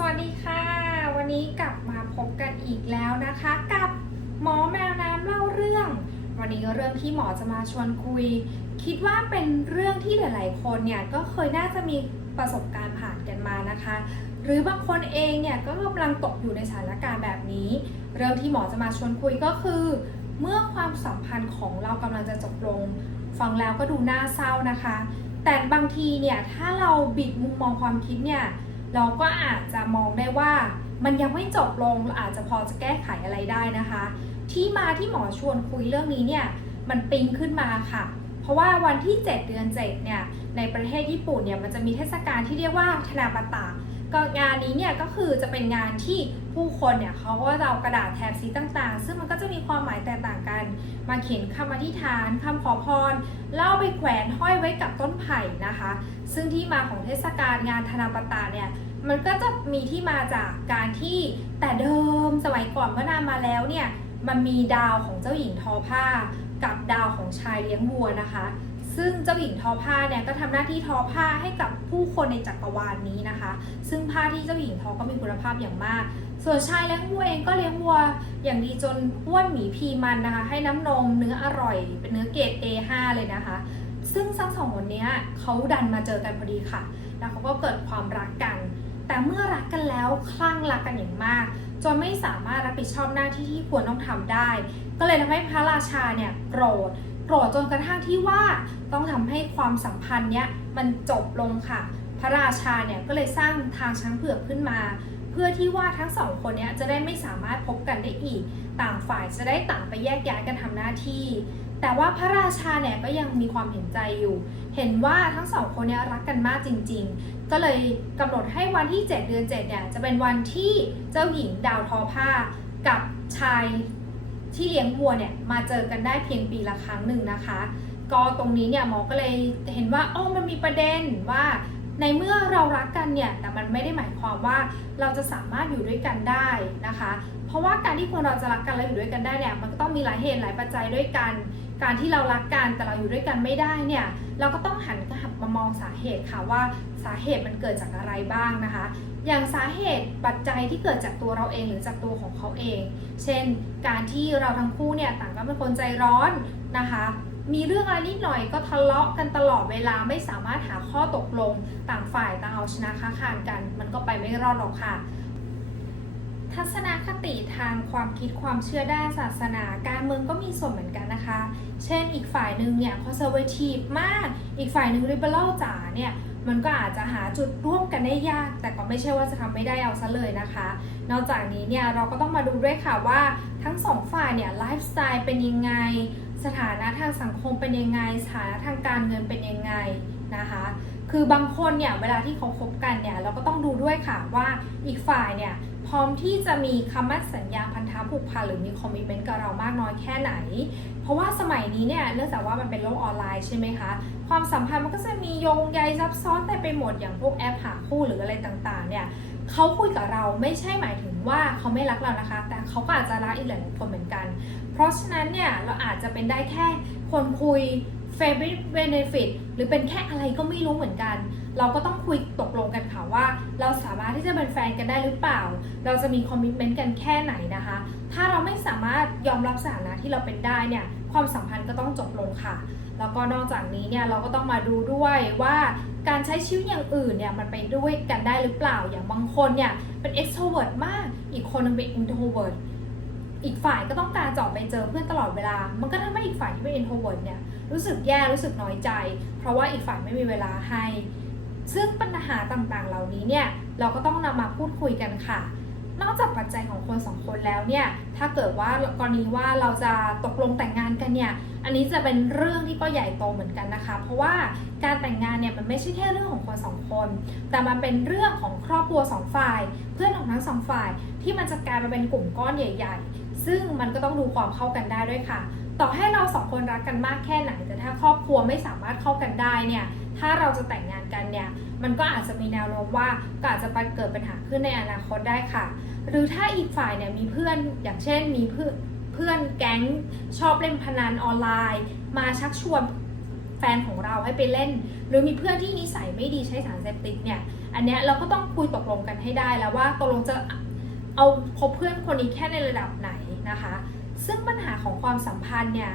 สวัสดีค่ะ วันนี้กลับมาพบกันอีกแล้วนะคะ กับหมอแมวน้ำเล่าเรื่อง วันนี้เรื่องที่หมอจะมาชวนคุย คิดว่าเป็นเรื่องที่หลาย ๆ คนเนี่ยก็เคยน่าจะมีประสบการณ์ผ่านกันมานะคะ หรือบางคนเองเนี่ยก็กำลังตกอยู่ในสถานการณ์แบบนี้ เรื่องที่หมอจะมาชวนคุยก็คือ เมื่อความสัมพันธ์ของเรากำลังจะจบลง ฟังแล้วก็ดูน่าเศร้านะคะ แต่บางทีเนี่ยถ้าเราบิดมุมมองความคิดเนี่ย เราก็อาจจะมองได้ว่ามันยังไม่จบลงเราอาจจะพอจะแก้ไขอะไรได้นะคะ ที่มาที่หมอชวนคุยเรื่องนี้เนี่ยมันปิงขึ้นมาค่ะ เพราะว่าวันที่ 7 เดือน 7 เนี่ยในประเทศญี่ปุ่นเนี่ยมันจะมีเทศกาลที่เรียกว่าธนาปตะ ก็งานนี้เนี่ยก็คือจะเป็นงานที่ผู้คนเนี่ยเขาก็จะเอากระดาษแถบสีต่างๆ ซึ่งมันก็จะมีความหมายแตกต่างกัน มาเขียนคำอธิษฐานคำขอพรแล้วเอาไปแขวนห้อยไว้กับต้นไผ่นะคะ ซึ่งที่มาของเทศกาลงานธนาปตะเนี่ยมันก็จะมีที่มาจากการที่แต่เดิมสมัยก่อนเมื่อนานมาแล้วเนี่ยมันมีดาวของเจ้าหญิงทอผ้า กับดาวของชายเลี้ยงวัวนะคะ ซึ่งเจ้าหญิงทอผ้าเนี่ยก็ทำหน้าที่ทอผ้าให้กับผู้คนในจักรวาลนี้นะคะ ซึ่งผ้าที่เจ้าหญิงทอก็มีคุณภาพอย่างมาก ส่วนชายเลี้ยงวัวเองก็เลี้ยงวัวอย่างดีจนอ้วนหมีพีมันนะคะ ให้น้ำนมเนื้ออร่อย เป็นเนื้อเกรด A5 เลยนะคะ ซึ่งทั้งสองคนเนี้ยเขาดันมาเจอกันพอดีค่ะ แล้วเขาก็เกิดความรักกัน แต่เมื่อรักกันแล้วคลั่งรักกันอย่างมากจนไม่สามารถรับผิดชอบหน้าที่ที่ควรต้องทำได้ ก็เลยทำให้พระราชาเนี่ยโกรธ โกรธจนกระทั่งที่ว่าต้องทำให้ความสัมพันธ์เนี้ยมันจบลงค่ะ พระราชาเนี่ยก็เลยสร้างทางช้างเผือกขึ้นมา เพื่อที่ว่าทั้งสองคนเนี้ยจะได้ไม่สามารถพบกันได้อีก ต่างฝ่ายจะได้ต่างไปแยกย้ายกันทำหน้าที่ แต่ว่าพระราชาเนี่ยก็ยังมีความเห็นใจอยู่ เห็นว่าทั้งสองคนเนี้ยรักกันมากจริง ๆ ก็เลยกำหนดให้วันที่ 7 เดือน7เนี่ยจะเป็นวันที่เจ้าหญิงดาวทอผ้ากับชาย ที่เลี้ยงวัวเนี่ยมาเจอกันได้เพียงปีละครั้งหนึ่งนะคะ ก็ตรงนี้เนี่ยหมอก็เลยเห็นว่าอ๋อมันมีประเด็นว่าในเมื่อเรารักกันเนี่ยแต่มันไม่ได้หมายความว่าเราจะสามารถอยู่ด้วยกันได้นะคะ เพราะว่าการที่คนเราจะรักกันและอยู่ด้วยกันได้เนี่ยมันก็ต้องมีหลายเหตุหลายปัจจัยด้วยกัน การที่เรารักกันแต่เราอยู่ด้วยกันไม่ได้เนี่ยเราก็ต้องหันกลับมามองสาเหตุค่ะว่าสาเหตุมันเกิดจากอะไรบ้างนะคะ อย่างสาเหตุปัจจัยที่เกิดจากตัวเราเองหรือจากตัวของเขาเอง เช่น การที่เราทั้งคู่เนี่ยต่างก็เป็นคนใจร้อนนะคะมีเรื่องอะไรนิดหน่อยก็ทะเลาะกันตลอดเวลาไม่สามารถหาข้อตกลง ต่างฝ่ายต่างเอาชนะค้าคานกัน มันก็ไปไม่รอดหรอกค่ะ ทัศนคติทางความคิดความเชื่อด้านศาสนาการเมืองก็มีส่วนเหมือนกันนะคะ เช่นอีกฝ่ายหนึ่งเนี่ย conservative มาก อีกฝ่ายหนึ่ง liberal จ๋าเนี่ยมันก็อาจจะหาจุดร่วมกันได้ยาก แต่ก็ไม่ใช่ว่าจะทำไม่ได้เอาซะเลยนะคะ นอกจากนี้เนี่ยเราก็ต้องมาดูด้วยค่ะว่าทั้งสองฝ่ายเนี่ยไลฟ์สไตล์เป็นยังไง สถานะทางสังคมเป็นยังไง สถานะทางการเงินเป็นยังไงนะคะ คือบางคนเนี่ยเวลาที่เขาคบกันเนี่ยเราก็ต้องดูด้วยค่ะว่าอีกฝ่ายเนี่ย พร้อมที่จะมีคำมั่นสัญญาพันธะผูกพันหรือมีคอมมิชเมนต์กับเรามากน้อยแค่ไหน เพราะว่าสมัยนี้เนี่ยเนื่องจากว่ามันเป็นโลกออนไลน์ใช่ไหมคะความสัมพันธ์มันก็จะมีโยงใยซับซ้อนแต่ไปหมดอย่างพวกแอปหาคู่หรืออะไรต่างๆเนี่ยเขาคุยกับเราไม่ใช่หมายถึงว่าเขาไม่รักเรานะคะ แต่เขาก็อาจจะรักอีกหลายคนเหมือนกัน เพราะฉะนั้นเนี่ยเราอาจจะเป็นได้แค่คนคุย favorite benefit หรือเป็นแค่อะไรก็ไม่รู้เหมือนกัน เราก็ต้องคุยตกลงกันค่ะว่า เราสามารถที่จะเป็นแฟนกันได้หรือเปล่า เราจะมีคอมมิชเมนต์กันแค่ไหนนะคะ ถ้าเราไม่สามารถยอมรับสถานะที่เราเป็นได้เนี่ยความสัมพันธ์ก็ต้องจบลงค่ะ แล้วก็นอกจากนี้เนี่ยเราก็ต้องมาดูด้วยว่าการใช้ชีวิตอย่างอื่นเนี่ยมันไปด้วยกันได้หรือเปล่า อย่างบางคนเนี่ยเป็น extrovert มาก อีกคนนึงเป็น introvert อีกฝ่ายก็ต้องการจออกไปเจอเพื่อนตลอดเวลา มันก็ทำให้อีกฝ่ายที่เป็น introvert เนี่ย รู้สึกแย่รู้สึกน้อยใจ เพราะว่าอีกฝ่ายไม่มีเวลาให้ ซึ่งปัญหาต่างๆ เหล่านี้เนี่ยเราก็ต้องนำมาพูดคุยกันค่ะ นอกจากปัจจัยของคนสองคนแล้วเนี่ยถ้าเกิดว่ากรณีว่าเราจะตกลงแต่งงานกันเนี่ยอันนี้จะเป็นเรื่องที่ก็ใหญ่โตเหมือนกันนะคะ เพราะว่าการแต่งงานเนี่ยมันไม่ใช่แค่เรื่องของคนสองคน แต่มันเป็นเรื่องของครอบครัวสองฝ่าย เพื่อนของทั้งสองฝ่ายที่มันจะกลายมาเป็นกลุ่มก้อนใหญ่ ๆ ซึ่งมันก็ต้องดูความเข้ากันได้ด้วยค่ะ ต่อให้เราสองคนรักกันมากแค่ไหน แต่ถ้าครอบครัวไม่สามารถเข้ากันได้เนี่ย ถ้าเราจะแต่งงานกันเนี่ย มันก็อาจจะมีแนวโน้มว่าก็อาจจะเกิดปัญหาขึ้นในอนาคตได้ค่ะ หรือถ้าอีกฝ่ายเนี่ยมีเพื่อนอย่างเช่นมีเพื่อนเพื่อนแก๊งชอบเล่นพนันออนไลน์ มาชักชวนแฟนของเราให้ไปเล่น หรือมีเพื่อนที่นิสัยไม่ดีใช้สารเสพติดเนี่ย อันอันเนี้ยเราก็ต้องคุยตกลงกันให้ได้แล้วว่าตกลงจะเอาคบเพื่อนคนนี้แค่ในระดับไหนนะคะ ซึ่งปัญหาของความสัมพันธ์เนี่ย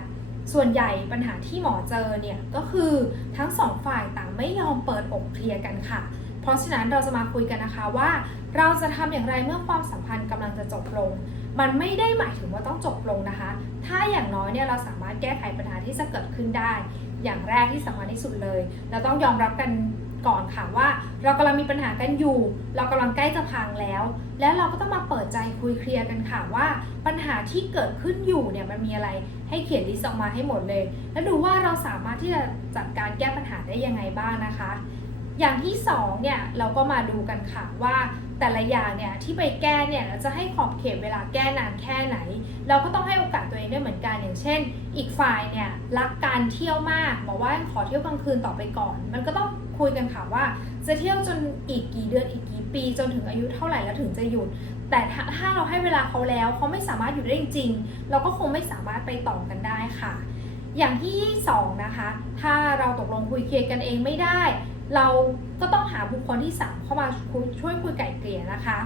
ส่วนใหญ่ปัญหาที่หมอเจอเนี่ยก็คือทั้งสองฝ่ายต่างไม่ยอมเปิดอกเคลียร์กันค่ะ เพราะฉะนั้นเราจะมาคุยกันนะคะว่า เราจะทำอย่างไรเมื่อความสัมพันธ์กำลังจะจบลง มันไม่ได้หมายถึงว่าต้องจบลงนะคะ ถ้าอย่างน้อยเนี่ยเราสามารถแก้ไขปัญหาที่จะเกิดขึ้นได้ อย่างแรกที่สำคัญที่สุดเลย เราต้องยอมรับกัน ก่อนค่ะว่า เรากำลังมีปัญหากันอยู่ เรากำลังใกล้จะพังแล้ว แล้วเราก็ต้องมาเปิดใจคุยเคลียร์กันค่ะว่า ปัญหาที่เกิดขึ้นอยู่เนี่ยมันมีอะไรให้เขียนลิสต์ออกมาให้หมดเลย แล้วดูว่าเราสามารถที่จะจัดการแก้ปัญหาได้ยังไงบ้างนะคะ อย่างที่สองเนี่ยเราก็มาดูกันค่ะว่าแต่ละอย่างเนี่ยที่ไปแก้เนี่ยเราจะให้ขอบเขตเวลาแก้นานแค่ไหน เราก็ต้องให้โอกาสตัวเองด้วยเหมือนกันอย่างเช่น อีกฝ่ายเนี่ยรักการเที่ยวมากบอกว่าขอเที่ยวกลางคืนต่อไปก่อน มันก็ต้องคุยกันค่ะว่า จะเที่ยวจนอีกกี่เดือนอีกกี่ปีจนถึงอายุเท่าไหร่แล้วถึงจะหยุด แต่ถ้าเราให้เวลาเขาแล้วเขาไม่สามารถอยู่ได้จริงๆเราก็คงไม่สามารถไปต่อกันได้ค่ะ อย่างที่สองนะคะถ้าเราตกลงคุยเคลียร์กันเองไม่ได้ เราก็ต้องหาบุคคลที่สามเข้ามาช่วยคุยไก่เกลี่ยนะคะ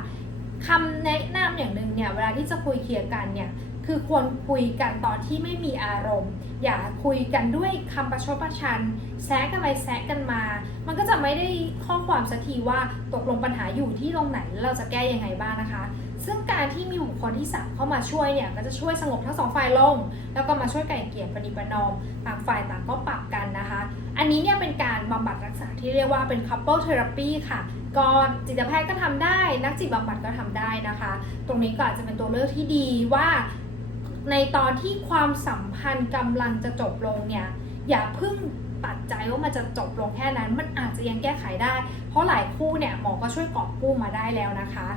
คำแนะนำอย่างหนึ่งเนี่ยเวลาที่จะคุยเคลียร์กันเนี่ยคือควรคุยกันตอนที่ไม่มีอารมณ์ อย่าคุยกันด้วยคำประชดประชันแซะกันไปแซะกันมา มันก็จะไม่ได้ข้อความสักทีว่าตกลงปัญหาอยู่ที่ตรงไหนแล้วเราจะแก้ยังไงบ้างนะคะ ซึ่งการที่มีบุคคลที่สามเข้ามาช่วยเนี่ยก็จะช่วยสงบทั้งสองฝ่ายลง แล้วก็มาช่วยไก่เกลี่ยปณิปนอมต่างฝ่ายต่างก็ปรับ นนะคะอันนี้เนี่ยเป็นการบำบัดรักษาที่เรียกว่าเป็น couple therapy ค่ะ ก็จิตแพทย์ก็ทำได้ นักจิตบำบัดก็ทำได้นะคะ ตรงนี้ก็อาจจะเป็นตัวเลือกที่ดีว่าในตอนที่ความสัมพันธ์กำลังจะจบลงเนี่ยอย่าเพิ่งตัดใจว่ามันจะจบลงแค่นั้น มันอาจจะยังแก้ไขได้ เพราะหลายคู่เนี่ยหมอก็ช่วยกอบกู้มาได้แล้วนะคะ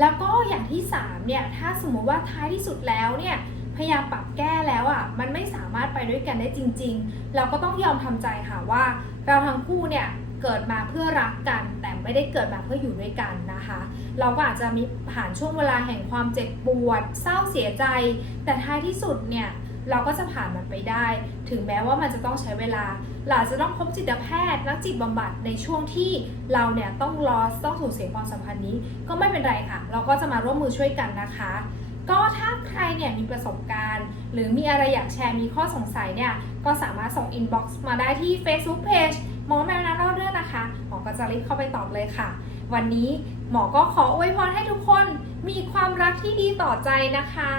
แล้วก็อย่างที่3เนี่ยถ้าสมมุติว่าท้ายที่สุดแล้วเนี่ย พยายามปรับแก้แล้วอะ่ะมันไม่สามารถไปด้วยกันได้จริง ๆ เราก็ต้องยอมทำใจค่ะว่า เราทั้งคู่เนี่ยเกิดมาเพื่อรักกัน แต่ไม่ได้เกิดมาเพื่ออยู่ด้วยกันนะคะ เราก็อาจจะมีผ่านช่วงเวลาแห่งความเจ็บปวด เศร้าเสียใจ แต่ท้ายที่สุดเนี่ยเราก็จะผ่านมันไปได้ ถึงแม้ว่ามันจะต้องใช้เวลา เราจะต้องพบจิตแพทย์ นักจิตบำบัดในช่วงที่เราเนี่ยต้องรอต้องสูญเสียความสัมพันธ์นี้ ก็ไม่เป็นไรค่ะ เราก็จะมาร่วมมือช่วยกันนะคะ ก็ถ้าใครเนี่ยมีประสบการณ์ หรือมีอะไรอยากแชร์มีข้อสงสัยเนี่ย ก็สามารถส่งอินบ็อกซ์มาได้ที่ Facebook Page หมอแมวน้ำรอดเรื่องนะคะ หมอก็จะรีบเข้าไปตอบเลยค่ะ วันนี้หมอก็ขออวยพรให้ทุกคนมีความรักที่ดีต่อใจนะคะ